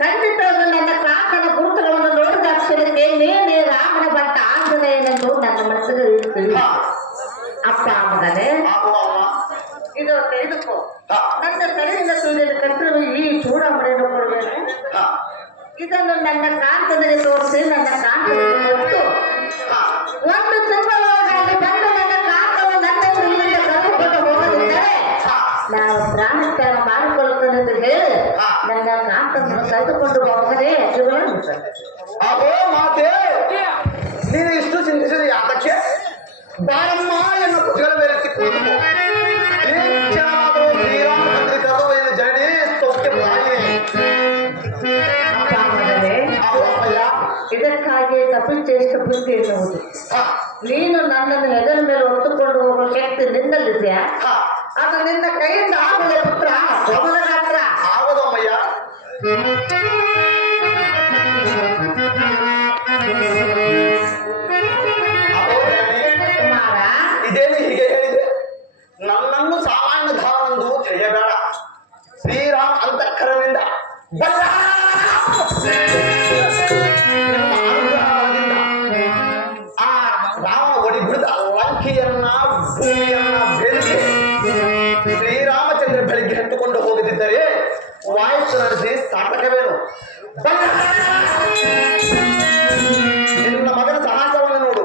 ಖಂಡಿತವಾಗೂ ನನ್ನ ಕಾಕನ ಗುರುತುಗಳನ್ನು ನೋಡಿದ ಅಕ್ಷರಕ್ಕೆ ನೇನೆ ರಾಮನ ಭಟ್ಟ ಆಂಜನೇಯನೆಂದು ನನ್ನ ಮನಸ್ಸಿಗೆ ಇರುತ್ತೀವಿ. ಅಪ್ಪ ಮಗನೇ, ಇದು ತೆಗೆದುಕೋ. ನನ್ನ ಕಡೆಯಿಂದ ಸೂರ್ಯನ ಕಟ್ಟಿರುವ ಈ ಚೂಡಾಮಣಿಯನ್ನು ಕೊಡಬೇಕು. ಇದನ್ನು ನನ್ನ ಕಾಂತನಿಗೆ ತೋರಿಸಿ ನನ್ನ ಕಾಂತನಿಗೆ ಕೊಟ್ಟು ಒಂದು ತಿಂಗಳೊಳಗಾಗಿ ಬಂದು ನನ್ನ ಕಾಂತವು ನನ್ನನ್ನು ಇಲ್ಲಿಂದ ಕರೆದುಕೊಂಡು ಹೋಗದಿದ್ದರೆ ನಾವು ಪ್ರಾಣತ್ಯಾಗ ಮಾಡಿಕೊಳ್ಳುತ್ತೇನೆ ಎಂದು ಹೇಳಿ ನನ್ನ ಕಾಂತನನ್ನು ಕರೆದುಕೊಂಡು ಹೋಗದೆ ಅಹೋ ಮಾತೆ, ನೀನು ಇಷ್ಟು ಚಿಂತಿಸಿದ ಯಾತಕ್ಕೆ? ಬಾರಮ್ಮ ಎನ್ನ ಕುಟಿಗಳ ಮೇಲೆ ಸಿಕ್ಕುವುದು ಜಡಿ ಸೌಖ್ಯ ಇದಕ್ಕಾಗಿ ತಪ್ಪಿಚೇಷ್ಟ ಬುದ್ಧಿ ಎನ್ನುವುದು. ನೀನು ನನ್ನನ್ನು ಹೆಗಲ ಮೇಲೆ ಹೊತ್ತುಕೊಂಡು ಹೋಗುವ ಶಕ್ತಿ ನಿನ್ನಲ್ಲಿದೆಯಾ? ಅದು ನಿನ್ನ ಕೈಯಿಂದ ಆಗಲೇ ಪುತ್ರ ಹತ್ರ ಆಗೋದಮ್ಮಯ್ಯ. ಇದೇನು ಹೀಗೆ ಹೇಳಿದೆ? ನನ್ನನ್ನು ಸಾಮಾನ್ಯ ಧಾವನೆಂದು ತಿಳಿಯಬೇಡ. ಶ್ರೀರಾಮ್ ಅಂತಃಕರಣದಿಂದ ಆ ರಾಮ ಒಡಿಬಿಡಿದ ಲಂಕೆಯನ್ನ ಭೂಮಿಯನ್ನ ಬೆಳೆಸಿ ಶ್ರೀರಾಮಚಂದ್ರ ಬೆಳಿಗ್ಗೆ ಎತ್ತುಕೊಂಡು ಹೋಗದಿದ್ದರೆ ವಾಯುಸ್ಸು ನಡೆಸಿ ಸಾರ್ಥಕವೇನು? ನಿನ್ನ ಮಗನ ಸಾಹಸವನ್ನು ನೋಡು.